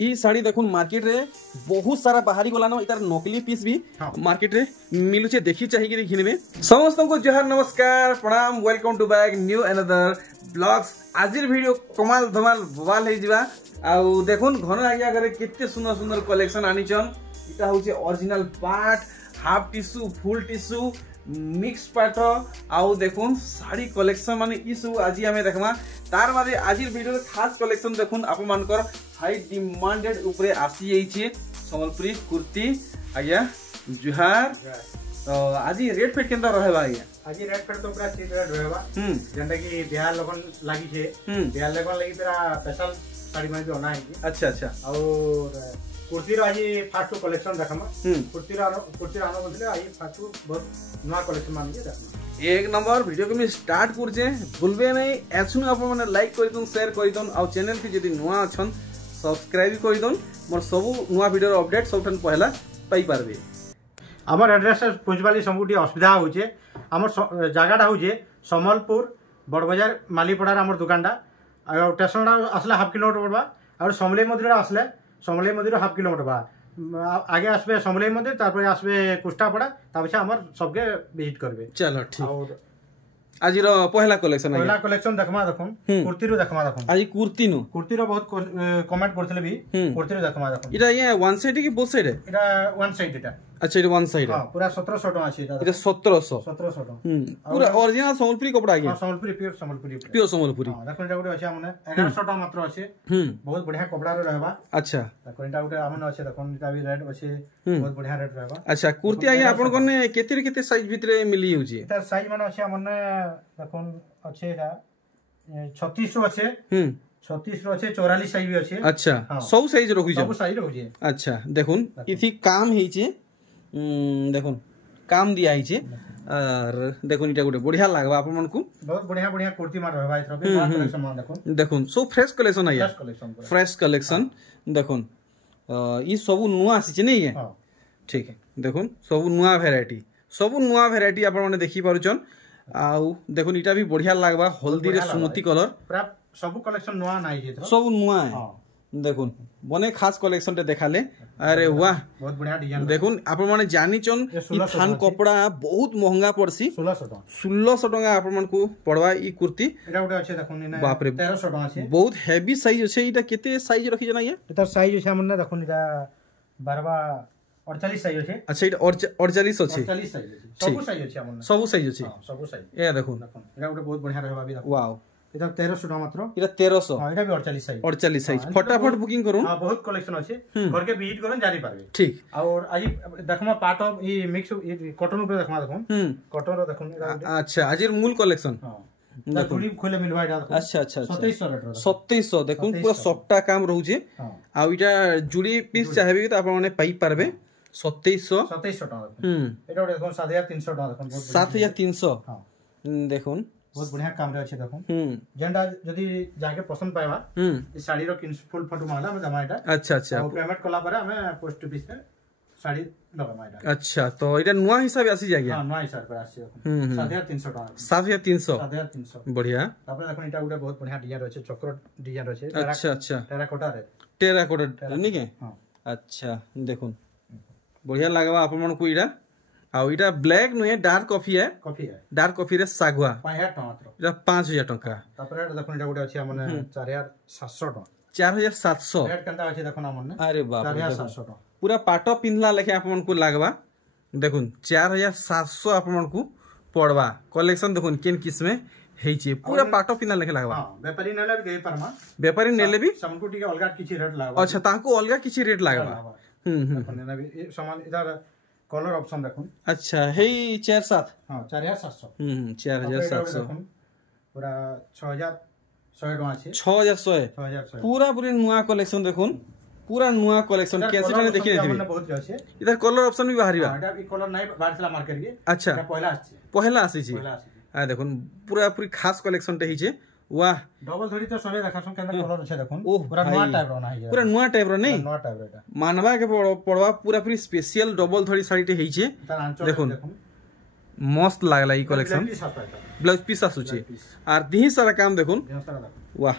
ई साड़ी देखुन मार्केट रे बहुत सारा बाहरी गलानो इतार नकली पीस भी मार्केट रे मिलुचे देखि चाहिए कि घिनबे। समस्त को जोहार नमस्कार प्रणाम welcome to back new another blogs. आजिर वीडियो कमाल धमाल बवाल हे जिबा आउ देखुन घन आज्ञा करे केते सुंदर सुंदर कलेक्शन आनिचन। इटा होचे original part half tissue full tissue mix पाठ आउ देखुन साड़ी कलेक्शन माने ई सब आज आमे देखमा। तार बादे आजिर वीडियो खास कलेक्शन देखुन आप मानकर हाई डिमांडेड ऊपर आसी जाइए संबलपुरी कुर्ती आज्ञा जुहार। तो आज रेट फेट केनता रहबा आज्ञा? आज रेट फेट तो पूरा ठीक रेट रहबा जेंटा कि बिहार लोगन लागि छे बिहार लोगन लागि तेरा स्पेशल साड़ी माने जो ना है। अच्छा अच्छा और कुर्ती रो आज फास्ट कलेक्शन देखमा। कुर्ती आनो बोलले आज फास्ट बहुत नया कलेक्शन मान के देखमा। एक नंबर वीडियो को मैं स्टार्ट करजे भूलबे नहीं एछनु आप माने लाइक कर दन शेयर कर दन और चैनल के जदी नया अछन सब्सक्राइब कर दन मोर सब नया वीडियो अपडेट सबठन पहला पाई परबे। हमर एड्रेस पहुंचबाली सबुटी असुविधा होचे। हमर जगहटा होचे समलपुर बड़ बाजार मालीपड़ार हमर दुकानटा और स्टेशन आसले हाफ किलोमीटर पड़बा और समलेई मंदिर आसले समलेई मंदिर हाफ किलोमीटर बा आगे आसबे समलेई मंदिर तारपरे आसबे कुष्टापड़ा तापछे हमर सबके विजिट करबे। चलो ठीक। और आज रो पहला कलेक्शन देखमा देखुन कुर्ती रो देखमा देखुन आज कुर्ती रो बहुत कमेंट करथले भी कुर्ती रो देखमा देखुन। इटा ये वन साइड की बोथ साइड है? इटा वन साइड इटा। अच्छा इटा वन साइड है। हां पूरा 1700 टका अछि इटा। इटा 1700 टका पूरा ओरिजिनल संबलपुरी कपड़ा आ गया। हां संबलपुरी प्योर संबलपुरी हां देखुन इटा गुटे अछि हमने 1100 टका मात्र अछि। बहुत बढ़िया कपड़ा रो रहबा। अच्छा देखुन इटा गुटे हमने अछि देखुन इटा भी रेट अछि बहुत बढ़िया रेट रहबा। अच्छा कुर्ती आ आपन कोने केते साइज भितरे मिली होची? इटा साइज माने अछि हमने देखुन अच्छे इटा 36 रो अच्छे 36 रो अच्छे 44 साइज भी अच्छे। अच्छा सब साइज रखु सब साइज रखु जे। अच्छा देखुन इथि काम हेई छे देखुन काम दिया हेई छे और देखुन इटा गुटे बढ़िया लागबा आपन मन को बहुत बढ़िया कुर्ती मार रहबा इथरो के नया कलेक्शन मान देखुन सो फ्रेश कलेक्शन आया फ्रेश कलेक्शन देखुन ई सब नुआ आसी छे नै ये? हां ठीक है देखुन सब नुआ वैरायटी आपन माने देखि पारुचन। आउ देखुन इटा भी बढ़िया लागबा हल्दी रे सुमती कलर पूरा सब कलेक्शन नुआ नाइ जे तो सब नुआ है। देखुन बने खास कलेक्शन टे देखाले अरे वाह बहुत बढ़िया डिजाइन देखुन आपन माने जानिचन ई थान कपड़ा बहुत महंगा पड़सी 1600 टका आपन मन को पड़वा ई कुर्ती। एटा उडे अच्छे देखुन ने बाप रे 1300 टका छै बहुत हेवी साइज छै। इटा केते साइज रखि जना ये? एटा साइज छै हमने देखुन इटा 48 साइज अछि। अच्छा इटा 48 अछि 48 साइज अछि सब साइज अछि हमने सब साइज अछि सब साइज ए देखुन एटा उडे बहुत बढ़िया रहबा भी। वाओ इटा 1300 टका मात्र। इटा 1300 हां इटा भी 48 साइज फटाफट बुकिंग करूं। हां बहुत कलेक्शन अछि घर के विजिट करन जानि पारबे। ठीक और आज देखमा पार्ट ऑफ ई मिक्स कॉटन ऊपर देखमा देखुन कॉटन रो देखुन। अच्छा आज मूल कलेक्शन हां जुड़ी खोले मिलबा इटा देखुन। अच्छा 2700 रेट 2700 देखुन पूरा सफ्टा काम रहू जे आ इटा जुड़ी पीस चाहेबे त आपण माने पाई पारबे 2700 टका। एटा देखुन 7300 टका देखुन 7300 हां देखुन बहुत बढ़िया काम रे अछि देखुन जेंडा जदी जाके पसंद पाएबा ई साड़ी रो फुल फोटो मांगला हम जमा इटा। अच्छा और पेमेंट कला पर हमें पोस्ट ऑफिस पे साड़ी लगमा इटा। अच्छा तो इटा नुआ हिसाब आसी जाय गया? हां नुआ हिसाब पे आसी देखुन 7300 टका 7300 बढ़िया। तापर देखुन इटा उडे बहुत बढ़िया डिजाइन रहै छै चक्र डिजाइन रहै छै। अच्छा टेराकोटा नी के? हां अच्छा देखुन बढ़िया लागबा आपन मन को इटा। आ इटा ब्लैक नुए डार्क कॉफी है डार्क कॉफी रे सागवा 5000 टका मात्र इटा 5000 टका। तापर एटा देखुन इटा गुटे अछि हमने 4700 टका 4700 रेट कंता अछि देखुन हमने। अरे बाप 4700 टका पूरा पाटो पिनला लेके आपन मन को लागबा देखुन 4700 आपन मन को पड़वा कलेक्शन देखुन केन किस्म हेई छै पूरा पाटो पिनला लेके लागबा। हां व्यापारी नेले भी दे परमा व्यापारी नेले भी समको टिके अलगा किछि रेट लागबा। अच्छा ताको अलगा किछि रेट लागबा अपन नेला भी ए सामान इधर कलर ऑप्शन देखुन। अच्छा हेई 47 हां 4700 4700 पूरा 6100 टका छै 6100 पूरा पूरी नुआ कलेक्शन देखुन पूरा नुआ कलेक्शन कैसे ने देखि नै बहुत छै इधर कलर ऑप्शन भी बाहरिबा। हां एटा ई कलर नै बाहर छला मार्केट के। अच्छा एटा पहला आसी छी आ देखुन पूरा पूरी खास कलेक्शन टे ही छै। वाह डबल थोड़ी तो सने देखा केना कलर अछि देखुन पूरा नया टाइप रो ना है पूरा नया टाइप रो नै नया टाइप रो एटा मानवा के पड़वा पूरा पूरी स्पेशल डबल थोड़ी साड़ी टे हेई छै देखुन मस्त लागला ई कलेक्शन ब्लाउज पीस आसु छै आर दिही सारा काम देखुन। वाह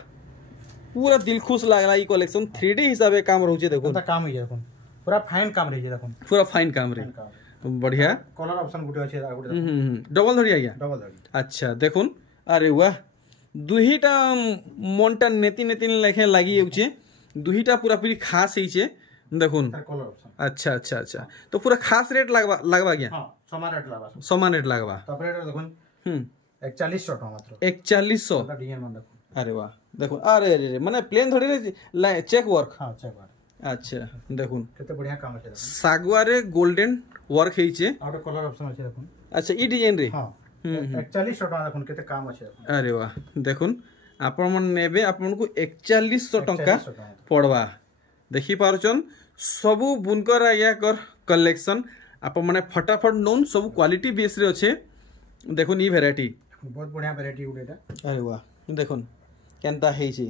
पूरा दिल खुश लागला ई कलेक्शन 3D हिसाबे काम रहउचे देखो त काम होय देखो पूरा फाइन काम रही देखो पूरा फाइन काम रे बढ़िया कलर ऑप्शन गुटे अछि डबल धरी आज्ञा डबल धरी अच्छा देखुन अरे वाह दुहीटा मनटा नेति नेति लेखे लागि होउचे दुहीटा पूरा पूरी खास हिचे देखुन कलर ऑप्शन अच्छा अच्छा अच्छा तो पूरा खास रेट लागबा गया हां समान रेट लागबा तब रेट देखुन 4100 टका मात्र 4100 डिजाइन मन देखो अरे वाह देखो अरे अरे माने प्लेन धरी रे चेक वर्क हां चेक वर्क अच्छा देखुन केते बढ़िया काम छै सागवारे गोल्डन वर्क हेइचे आउट कलर ऑप्शन छै देखुन अच्छा ई डिजाइन रे हां 4100 टका देखुन केते काम छै अरे वाह देखुन आपण मन नेबे आपण को 4100 टका पड़वा देखि पारुचन सबु बुनकर आया कर कलेक्शन आप माने फटाफट नोन सब क्वालिटी बेस रे अच्छे देखुन ई वैरायटी बहुत बढ़िया वैरायटी उडेटा अरे वाह देखुन केनता हे छी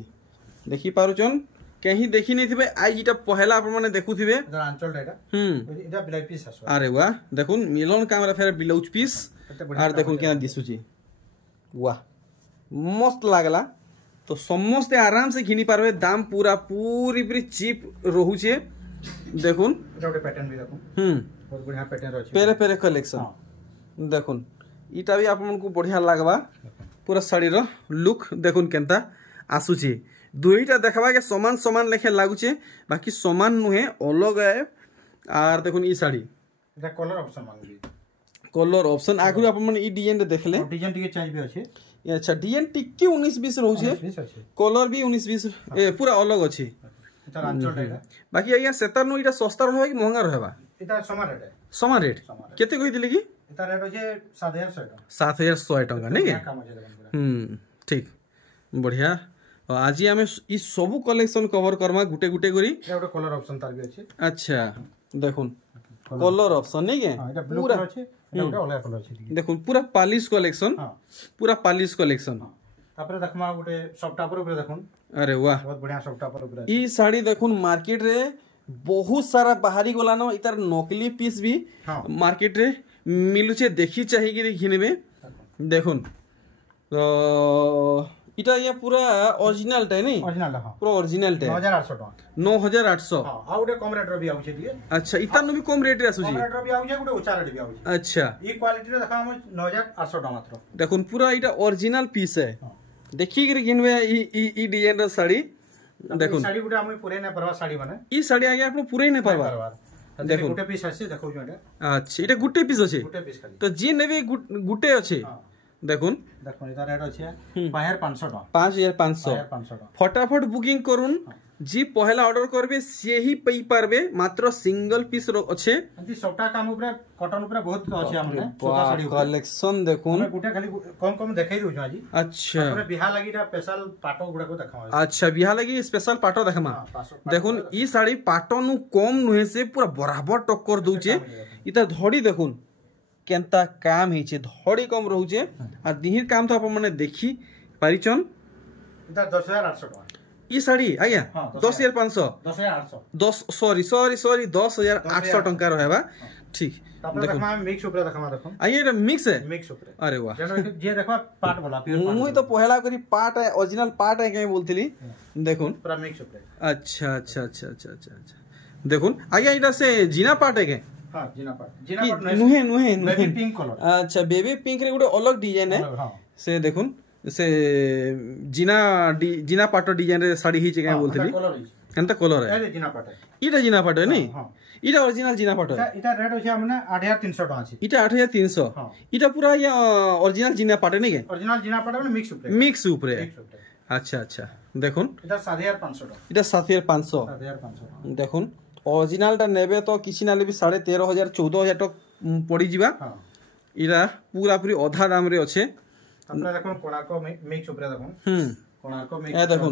देखि पारुचन कहीं देखि नै थिबे आज इटा पहला आप माने देखु थिबे इधर आंचल रेटा इटा ब्लाउज पीस आसो अरे वाह देखुन मिलन कैमरा फेर ब्लाउज पीस आर देखुन केना दिसुची वाह मस्त लागला तो समस्त आराम से घिनी पारबे दाम पूरा पूरी चीप रहउचे देखुन एटा ओटे पैटर्न भी देखुन बहुत बढ़िया पैटर्न अछि पेरे पेरे कलेक्शन देखुन इटा भी आपन को बढ़िया लागबा पूरा साड़ी रो लुक देखुन केनता आसुची दुईटा देखबा के समान समान लेखे लागुचे बाकी समान नुहे अलग है आर देखुन ई साड़ी एटा कलर ऑप्शन मांगली कलर ऑप्शन आगु आपन मन ई डिजाइन रे देखले डिजाइन टिके चेंज भी अछि अच्छा डिजाइन टिके 19 20 रहउचे कलर भी 19 20 पूरा अलग अछि एटा आंचल रेटा बाकी आया सेतर नु इटा सस्ता रहबा कि महंगा रहबा एटा समान रेट केते कहि दिले कि एटा रेट होजे 7100 टका 7100 टका नै के ठीक बढ़िया आज आम ई सब कलेक्शन कवर करमा गुटे गुटे करी एटा कलर ऑप्शन तार भी अछि अच्छा देखुन कलर ऑप्शन नै के एटा ब्लू कलर अछि एटा अलग कलर अछि देखुन पूरा पॉलिश कलेक्शन पूरा पॉलिश कलेक्शन तापर देखमा गुटे सॉफ्ट पर ऊपर देखुन अरे वाह बहुत बढ़िया सॉफ्ट पर ऊपर ई साड़ी देखुन मार्केट रे बहुत सारा बाहरी गला न इतार नकली पीस भी मार्केट रे मिलुचे देखि चाहि कि घिनबे देखुन तो इटा ये पूरा ओरिजिनल टे नहीं ओरिजिनल हां पूरा ओरिजिनल टे 9800 टका 9800 हां आ गुटे कम रेट रो भी आउछे दिए अच्छा इतानु भी कम रेट रे आसुची कम रेट रो भी आउछे गुटे ऊंचा रेट भी आउछे अच्छा ई क्वालिटी रे देखा हम 9800 टका मात्र देखुन पूरा इटा ओरिजिनल पीस है देखि कि घिनबे ई डिजाइन रो साड़ी देखुन साड़ी गुटे हम पूरे नै परवा साड़ी बने ई साड़ी आगे आपन पूरे नै परवा देखुन गुटे पीस আছে देखौ जोटा अच्छा इटा गुटे पीस আছে गुटे पीस खाली तो जे नेबे गुटे আছে देखुन देखुन इता रेट अछि 5500 टका 5500 फटाफट बुकिंग करून जी पहला ऑर्डर करबे से ही पई पारबे मात्र सिंगल पीस अच्छे अंति सबटा काम ऊपर कॉटन ऊपर बहुत अछि हमने छोटा साड़ी कलेक्शन देखुन हम गुटे खाली कम कम देखाई दउ आज अच्छा पूरा बिहा लागिटा स्पेशल पाटो गुडा को देखाओ अच्छा बिहा लगी स्पेशल पाटो देखमा देखुन ई साड़ी पाटो नु कम नुहे से पूरा बराबर टक्कर दउचे इता धड़ी देखुन केनता काम हिचे धड़ी कम रहउचे आ दिहिर काम तो अपन माने देखि पारिचन इता 10800 टका ई साड़ी आज्ञा 10500 सॉरी 10800 टंका रहबा ठीक तापर देखमा मिक्स ऊपर देखमा देखो आइए एटा मिक्स है मिक्स ऊपर अरे वाह जे देखमा पाट वाला प्योर मुई तो पहला करी पाट है ओरिजिनल पाट है के बोलथली देखुन पूरा मिक्स ऊपर अच्छा अच्छा अच्छा अच्छा अच्छा देखुन आज्ञा इटा से जीना पाट है के हां जीना पाट नुहे बेबी पिंक कलर अच्छा बेबी पिंक रे गुटे अलग डिजाइन है से देखुन से जीना पाटो डिजाइन रे साड़ी हिचे के बोलथली एंता कलर है ए जीना पाट है इटा जीना पाटो है नहीं इटा ओरिजिनल जीना पाटो है इटा रेट होचे हमने 8300 टका अछि इटा 8300 इटा पूरा ये ओरिजिनल जीना पाटो नहीं के ओरिजिनल जीना पाटो माने मिक्स ऊपर अच्छा अच्छा देखुन इटा 7500 टका इटा 7500 देखुन ओरिजिनल टा नेबे तो किसी नाले भी 13500 14000 तक पड़ी जिबा इरा पूरा पूरी आधा दाम रे अच्छे अपना देखो कोणाको मिक्स ऊपर देखो कोणाको मिक्स ए देखो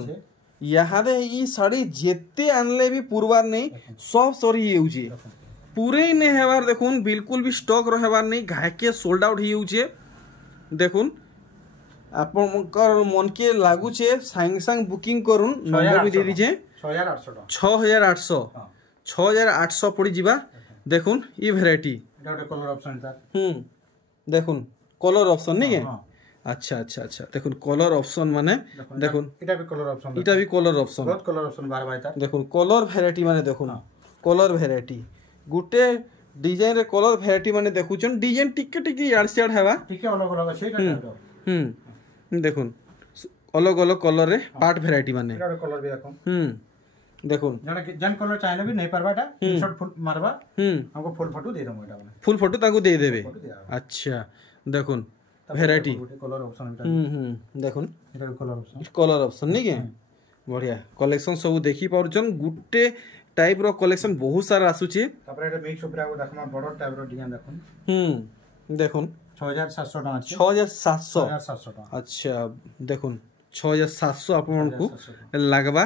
यहाँ दे ई साड़ी जेते आनले भी पुरवार नहीं सब सरी हेउचे पूरे ने हेबार देखुन बिल्कुल भी स्टॉक रहबार नहीं घाके सोल्ड आउट हेउचे देखुन आपनकर मन के लागू छे सांग सांग बुकिंग करून नंबर भी दे दीजे 6800 6800 पड़ी जिबा देखुन ई वैरायटी एटा कलर ऑप्शन था देखुन कलर ऑप्शन नहीं है अच्छा अच्छा अच्छा देखुन कलर ऑप्शन माने देखुन इटा भी कलर ऑप्शन बहुत कलर ऑप्शन बार बार देखुन कलर वैरायटी माने देखुन कलर वैरायटी गुटे डिजाइन रे कलर वैरायटी माने देखुचन डिजाइन टिके टिके याड से याड हेबा टिके अलग अलग अछि देखुन अलग अलग कलर रे पार्ट वैरायटी माने इटा कलर भी देखो देखुन जन कलर चाहेले भी नहीं परबा एटा शॉट फुल मारबा हमको फुल फोटो दे दम एटा फुल फोटो ताको दे देबे अच्छा देखुन वैरायटी कलर ऑप्शन देखुन एटा कलर ऑप्शन नहीं के बढ़िया कलेक्शन सब देखि पाउछन गुटे टाइप रो कलेक्शन बहुत सारा आसुचे तापर एटा मिक्स ऊपर आगो देखमा बड़ टाइप रो डिजाइन देखुन देखुन 6700 टका 6700 अच्छा देखुन 6700 आपन को लागबा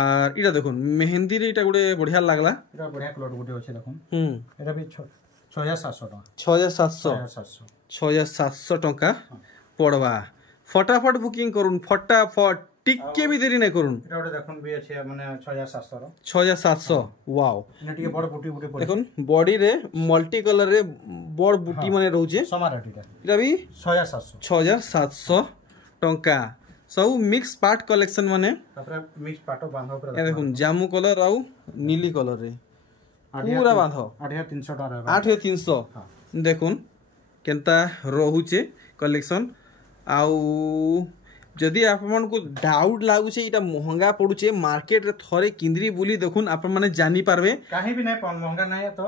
আর এটা দেখুন মেহেন্দি রে এটা গুড়ে বঢ়িয়া লাগলা এটা বঢ়িয়া কলর গুটে আছে দেখুন এটা বি 6700 টাকা 6700 টাকা পড়বা ফটাফট বুকিং করুন ফটাফট টিকে বি দেরি না করুন এটা ওটা দেখুন বি আছে মানে 6700 6700 ওয়াও এটা টিকে বড় বুটি বুটি পড়ে দেখুন বডি রে মাল্টি কালার রে বড় বুটি মানে রহুছে সমারাটিটা এটা বি 6700 টাকা सब मिक्स पार्ट कलेक्शन माने मिक्स पार्टो बांधो पर देखुन जामु कलर आउ नीली कलर रे पूरा बांधो 8300 टाका 8300 देखुन केनता रहुचे कलेक्शन आउ जदि आपन को डाउट लागुचे इटा महंगा पडुचे मार्केट रे थरे किंद्री बुली देखुन आपन माने जानि पारबे काहे भी नहीं पाउन महंगा नहीं है तो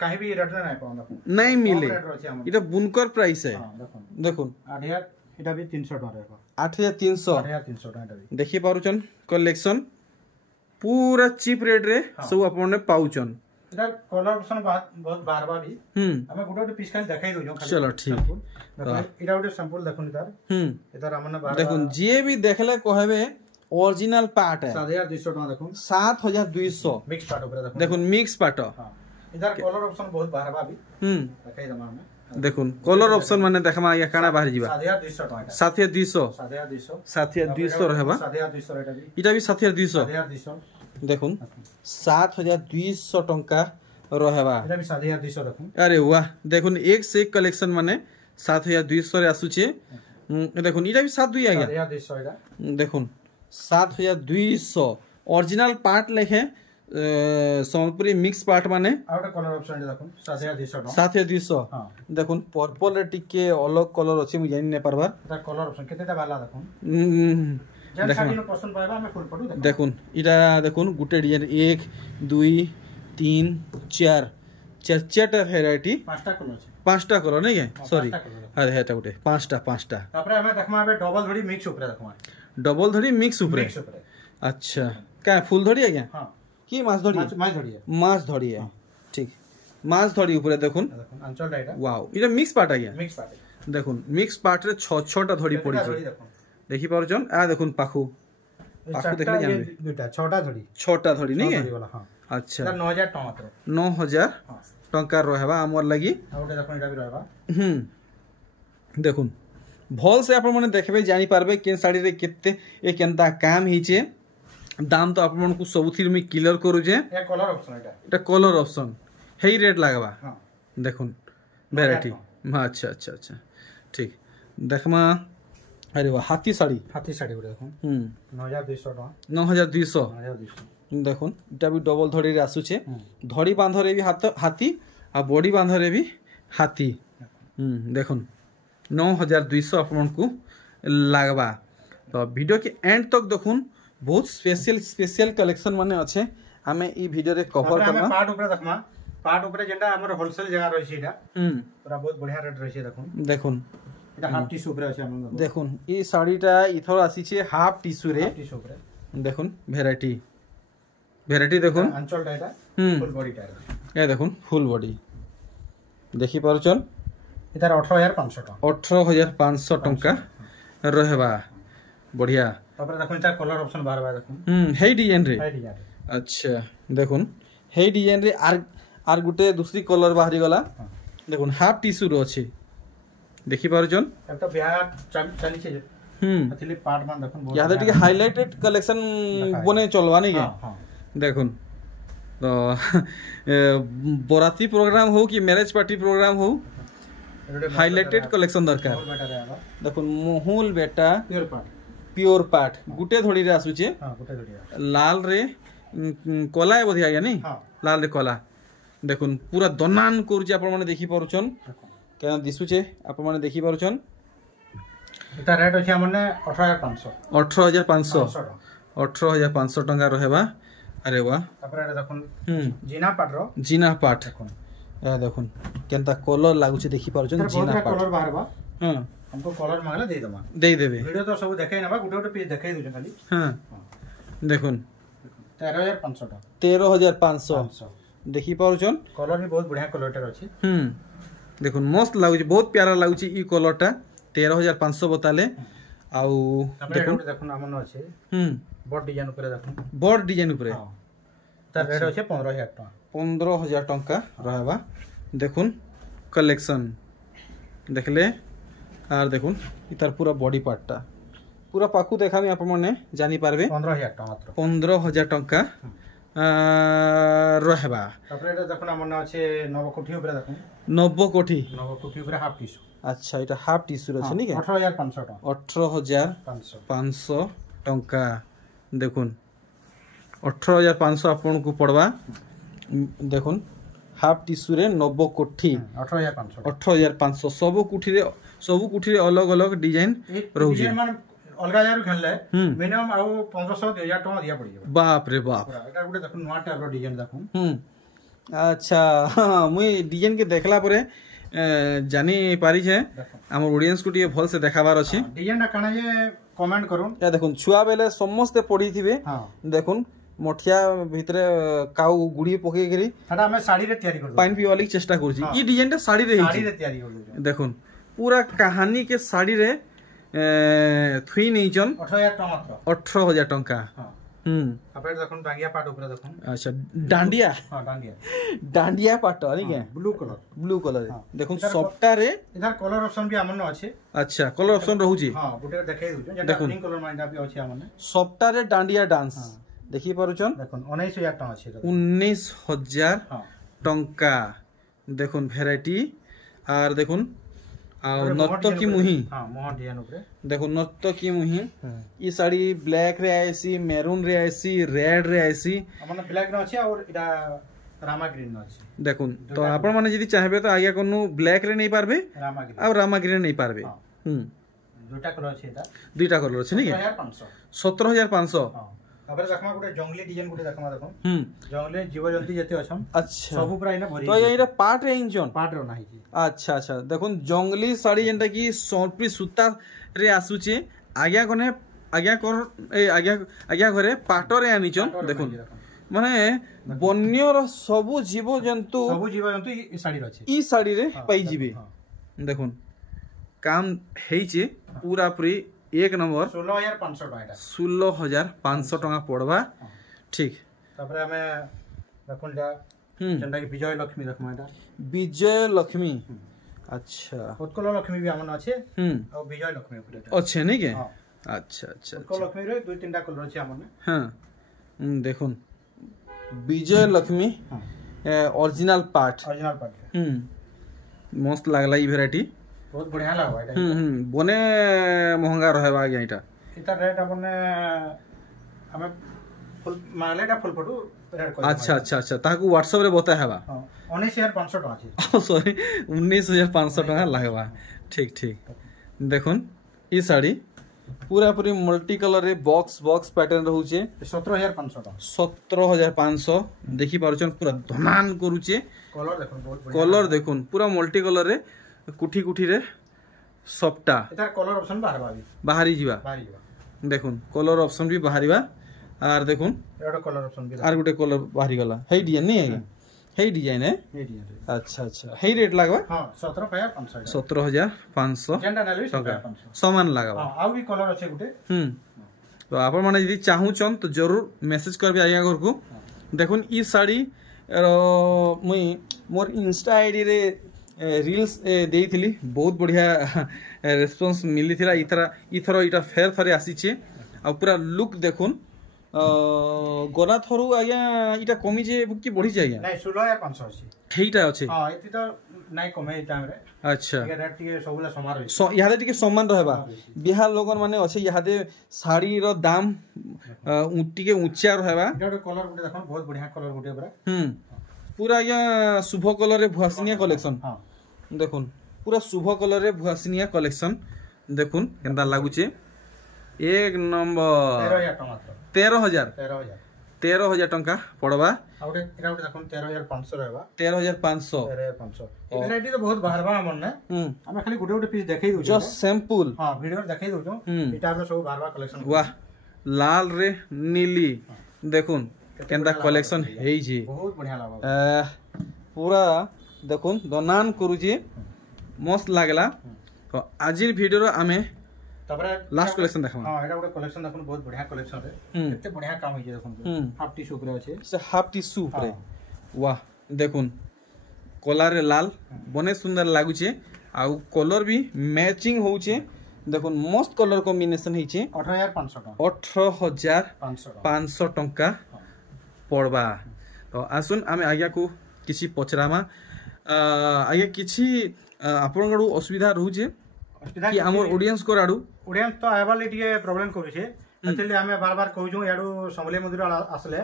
काहे भी रेट नहीं पाउन नहीं मिले इटा बुनकर प्राइस है देखुन এটা भी 300 টাকা रहबा 8300 টাকা देखि पारुचन कलेक्शन पूरा चीप रेट रे सब आपन ने पाउचन এটা কলার অপশন বহুত বারবা भी আমি গুটো পিস খালি দেখাই দउ খালি चलो ठीक এটা ওটা স্যাম্পল দেখুন তার এটার আমনে বারবা দেখুন যে भी देखले कहबे ओरिजिनल पार्ट है 7200 টাকা দেখুন 7200 मिक्स पार्ट ऊपर देखुन मिक्स पार्ट हां इधर कलर ऑप्शन बहुत बारबा भी देखाई दमा हम देखुन कलर ऑप्शन माने देखमा या काना बाहर जीवा 7200 रहबा 7200 एटा भी इटा भी 7200 देखुन 7200 टंका रहबा एटा भी 7200 देखुन अरे वाह देखुन एक से एक कलेक्शन माने 7200 रे आसुचे देखुन इटा भी 72 आ गया 7200 एटा देखुन 7200 ओरिजिनल पार्ट लेखे संबलपुरी मिक्स पार्ट माने आउटा कलर ऑप्शन देखुन 7200 7200 हां देखुन पर्पल रे टिके अलग कलर अछि मु जानि नै परबार एटा कलर ऑप्शन केतेटा वाला देखुन जन साडी न पसंद पाएबा हमें फुल फोटो देखुन इटा देखुन गुटे डिजाइन 1 2 3 4 चारटा वैरायटी पांचटा कलर नहीं है सॉरी अरे हेटा गुटे पांचटा तापरे हमें देखमा बे डबल धड़ी मिक्स ऊपर देखमा डबल धड़ी मिक्स ऊपर अच्छा का फुल धड़ी है क्या हां की माछ धड़ी माछ धड़ी है ठीक माछ धड़ी ऊपर देखुन अंचल डाइटा वाओ इटा मिक्स पार्ट आ गया मिक्स पार्ट देखुन मिक्स पार्ट रे 6टा धड़ी पड़ी छै देखि पारछन आ देखुन पाखु देखले जानबे दुटा 6टा धड़ी नहीं है हां अच्छा 9000 टका मात्र 9000 टंका रहबा हमर लागि आउटे देखुन एटा भी रहबा देखुन भल से आपन माने देखबे जानि पारबे के साड़ी रे केते ए केनता काम हिचे दाम तो आपन को सबुथिर में क्लियर करू जे ए कलर ऑप्शन एटा कलर ऑप्शन हेई रेट लागबा हां देखुन वैरायटी हां अच्छा ठीक देखमा अरे वाह हाथी साड़ी गुडे देखुन 9200 टका 9200 देखुन इटा भी डबल धड़ी रे आसु छे धड़ी बांधरे भी हाथी आ बॉडी बांधरे भी हाथी देखुन 9200 आपन को लागबा तो वीडियो के एंड तक देखुन बहुत स्पेशल कलेक्शन माने अच्छे हमें ई वीडियो रे कवर करना पार्ट ऊपर देखमा पार्ट ऊपर जेंडा हमर होलसेल जगह रही छीटा पूरा बहुत बढ़िया रेट रही छे देखुन এটা হাফ টিস্যু উপরে আছে আমরা দেখুন এই শাড়িটা ইথর আসিছে হাফ টিস্যু রে দেখুন ভ্যারাইটি দেখুন আঁচলটা এটা ফুল বডিটা এ দেখুন ফুল বডি দেখি পারছন এটার 18500 টাকা 18500 টাকা रहबा बढ़िया তারপরে দেখুন এটা কলার অপশন বারবার দেখুন হেই ডিজাইন রে अच्छा দেখুন হেই ডিজাইন রে আর গুটে दूसरी कलर बाहरी गला দেখুন হাফ টিস্যু रो আছে देखि पारछन একটা বিয়া চালি ছে अथली पार्ट मान देखुन याद टिके हाइलाइटेड कलेक्शन बने चलवा नहीं के देखुन तो बराती प्रोग्राम हो कि मैरिज पार्टी प्रोग्राम हो हाइलाइटेड कलेक्शन दरकार देखो मोहुल बेटा प्योर पाट गुटे धड़ी रे आसुचे लाल रे कला है बोधी आज्ञा नहीं लाल रे कला देखुन पूरा दनान करूचे आपण माने देखि पारुछन केना दिसुचे आपण माने देखि पारुछन एटा रेट अछि हमने 18500 18500 टंका रहेबा अरे वाह तापर एटा देखुन जीना पाट देखुन ए देखुन केनता कलर लागुचे देखि पारुछन जीना पाट कलर बाहरबा हां हमको कलर मांगला दे देबे वीडियो तो सब देखाई नबा गुटे पीस देखाई दोछ खाली हां देखुन 13500 देखि पारुछन कलर भी बहुत बढ़िया कलर टर अछि देखुन मस्त लागुची बहुत प्यारा लागुची ई कलरटा 13500 बताले आउ देखुन हमन अछि बॉड डिजाइन ऊपर देखुन बॉड डिजाइन ऊपर तार रेट अछि 15000 टका 15000 टका रहबा देखुन कलेक्शन देखले आर देखुन इतार पूरा बॉडी पार्टटा पूरा पाखु देखामी आपण माने जानि पारबे 15000 टका मात्र 15000 टका रहबा तापर एटा देखुन हमन अछि 9 कोठी ऊपर देखुन 90 कोठी ऊपर हाफ टिश्यू अच्छा इटा हाफ टिश्यू अछि नि के 18500 टका 18500 टका देखुन 18500 आपन को पड़वा देखुन हाफ टिश्यू रे 90 कोठी 18500 सब कुठी रे अलग अलग डिजाइन रहउजी अलगा यार खेलले मिनिमम आउ 1500 2000 टका दिया पड़ी बाप रे बाप एटा गुटे देखुन नवा टाइप रो डिजाइन देखुन अच्छा मुई डिजाइन के देखला परे जानी पारी छे हमर ऑडियंस को भल से देखाबार अछि डिजाइन काना जे कमेंट करूं या देखुन छुआ बेले समस्त पढ़ी थिबे देखुन मोठिया भितरे काउ गुड़ी पके गिरी हटा हमें साड़ी रे तैयारी कर पाइन पिवाली चेष्टा करछि ई डिजाइन टा साड़ी रे तैयारी कर देखुन पूरा कहानी के साड़ी रे थुई नैचन 18000 टका मात्र 18000 टका आपरे देखुन डांडिया पाट ऊपर देखुन अच्छा डांडिया हां डांडिया पाट अनि के ब्लू कलर देखुन सबटा रे इधर कलर ऑप्शन भी हमन अछि अच्छा कलर ऑप्शन रहउजी हां गुटे देखाई दउ जेटा पिंक कलर माइंडा भी अछि हमन सबटा रे डांडिया डांस देखि पारुछन देखुन 19000 टका अछि 19000 टंका देखुन वैरायटी आर देखुन आ नर्तकी मुही हां मोहन डिजाइन ऊपर देखो नर्तकी मुही ई साड़ी ब्लैक रे आइसी मैरून रे आइसी रेड रे आइसी हमन ब्लैक न अछि और इडा रामा ग्रीन न अछि देखुन तो आपण माने जदी चाहबे तो आगे कोनु ब्लैक रे नहीं पारबे रामा ग्रीन नहीं पारबे दुटा कलर अछि एटा दुटा कलर अछि नि 17500 अबरे देखमा गुटे जंगली डिजाइन गुटे देखमा देखो जंगली जीवजंतु जते अछन अच्छा सब पूरा इना भरी तो एटा पाट रे इंजन पाट रो नाही जी अच्छा अच्छा देखुन जंगली साड़ी जेंटा की सोपी सूता रे आसुचे आज्ञा कोने आज्ञा कर ए आज्ञा घरे पाट रे आनिचन देखुन माने वन्य रो सब जीवजंतु ई साड़ी रो ई साड़ी रे पाई जिबे देखुन काम हेइचे पूरा पूरी एक नंबर 16500 टका 16500 टका पड़वा ठीक तापर हमें देखुन जा जेंटा की विजय लक्ष्मी देखमा एटा विजय लक्ष्मी अच्छा उत्कल लक्ष्मी भी हमन अछि और विजय लक्ष्मी ऊपर अच्छे नहीं के अच्छा अच्छा उत्कल लक्ष्मी रे दुई तीनटा कलर अछि हमन हां देखुन विजय लक्ष्मी ओरिजिनल पार्ट मस्त लागला ई वैरायटी बहुत बढ़िया लागबा एटा बने महंगा रहबा आज्ञा एटा इता रेट अपने हमें फुल मालेटा फुल फोटो रेट कर अच्छा अच्छा अच्छा ताकू WhatsApp रे बता हेबा 19500 टका अछि सॉरी 19500 टका लागबा ठीक ठीक देखुन ई साड़ी पूरा पूरी मल्टी कलर रे बॉक्स पैटर्न रहउचे 17500 टका 17500 देखि पारुछन पूरा धमान करूचे कलर देखुन बहुत बढ़िया कलर देखुन पूरा मल्टी कलर रे कुठी रे सबटा एटा कलर ऑप्शन बाहरी जीवा देखुन कलर ऑप्शन भी बाहरीबा आर देखुन एटा कलर ऑप्शन भी आर गुटे कलर बाहरी गला हे डिजाइन नहीं है हे डिजाइन है अच्छा अच्छा हे रेट लागबा हां 17500 17500 जेंडा नाली सामान लागबा हां आ भी कलर अछि गुटे तो आपण माने यदि चाहू छन तो जरूर मैसेज करबे आया घर को देखुन ई साड़ी मुई मोर इंस्टा आईडी रे रील्स देइथिली बहुत बढ़िया रेस्पॉन्स मिली थिला इथरा इथरा इटा फेर थरे आसीचे आ पूरा लुक देखुन गला थरु आज्ञा इटा कमी जे कि बढ़ी जे आज्ञा नहीं 16500 अछि हेइटा अछि हां एति तो नहीं कमे ए टाइम रे अच्छा ये रेट टिके सबला समान रही यादे टिके सम्मान रहबा बिहार लोगन माने अछि यादे साड़ी रो दाम टिके ऊंचा रहबा एटा कलर गुटे देखो बहुत बढ़िया कलर गुटे पूरा पूरा आज्ञा शुभ कलर रे भुआसिनिया कलेक्शन हां देखुन पूरा शुभ कलर रे भुआसिनिया कलेक्शन देखुन केनता लागु छे एक नंबर 13000 टंका पड़वा आउटे एटा उटे देखुन 13500 रहबा 13500 ई वैरायटी तो बहुत बाहरबा हमने हमें खाली गुटे गुटे पीस देखै दउ जस्ट सैंपल हां वीडियो देखै दउ एटा हम सब बारबा कलेक्शन वाह लाल रे नीली देखुन केनता कलेक्शन हेई जे बहुत बढ़िया लागो पूरा देखुन दनान करू जे मस्त लागला तो आजिर वीडियो रो आमे तबरे लास्ट कलेक्शन देखम हां एटा उटे कलेक्शन देखुन बहुत बढ़िया कलेक्शन रे एते बढ़िया काम होई जे देखुन हाफ टिश्यू ऊपर अछि से हाफ टिश्यू ऊपर वाह देखुन कलर रे लाल बने सुंदर लागु छे आ कलर भी मैचिंग होउ छे देखुन मस्त कलर कॉम्बिनेशन है 18500 टंका पड़वा तो आसुन आमे आज्ञा को किसी पचरामा आज्ञा किसी आपन गडू असुविधा रहू छे कि हमर ऑडियंस को राडू ऑडियंस तो आइबा ले टिके प्रॉब्लम करू छे एतले हमें बार-बार कहू जो याडू समले मंदिर आसले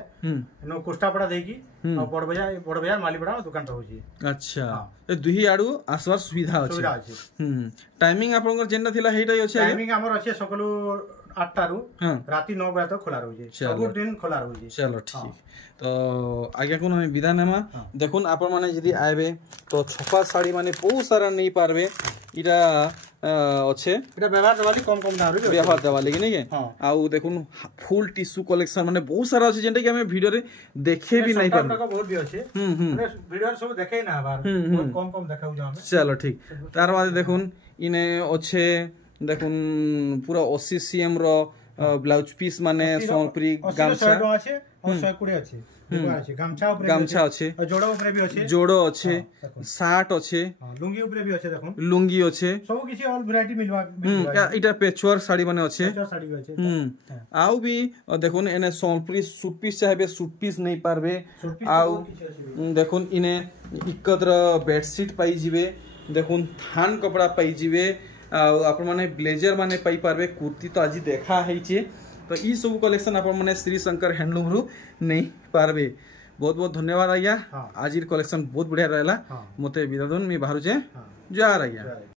नो कुष्टापड़ा देकी और बड़ बाजार मालीपड़ा दुकान रहू छी अच्छा ए दुही आडू आसवार सुविधा अछि टाइमिंग आपन जेन्ना थिला हेइटाई अछि टाइमिंग हमर अछि सकलू 8 टारू राती 9 बजे तक खुला रहू छी सब दिन खुला रहू छी चलो ठीक तो आगे कोन हम विदा नेमा देखुन आपन माने जदी आइबे तो छपा साड़ी माने बहुत सारा नहीं पारबे इरा अच्छे इटा व्यवहार देवाली कम दाम रे व्यवहार देवाली कि नहीं आउ देखुन फुल टिश्यू कलेक्शन माने बहुत सारा अछि जेंटा कि हमें वीडियो रे देखे भी नहीं पाबे बहुत भी अछि माने वीडियो रे सब देखे ना बार बहुत कम देखाउ जा हमें चलो ठीक तार बाद देखुन इने अच्छे देखुन पूरा 80 सीएम रो ब्लाउज पीस माने सोनपुरी गामछा अछि और 120 अछि गामछा अच्छे जोड़ो ऊपर भी अच्छे जोड़ो अच्छे शार्ट अच्छे लुंगी ऊपर भी अच्छे देखो लुंगी अच्छे सब किसी ऑल वैरायटी मिलवा इटा पेचवर साड़ी माने अच्छे पेचवर साड़ी भी अच्छे आउ भी देखुन एने सोनपुरी सूट पीस चाहेबे सूट पीस नहीं पारबे आउ देखुन इने इकत्र बेडशीट पाई जिवे देखुन थान कपड़ा पाई जिवे आपण माने ब्लेजर माने पाई पारबे कुर्ती तो आज देखा है तो ई सब कलेक्शन आपण माने श्री शंकर हैंडलूम रु नहीं पारबे बहुत बहुत धन्यवाद आज्ञा आज कलेक्शन बहुत बढ़िया रहला मते विदादन मी बाहर जे जा आज्ञा।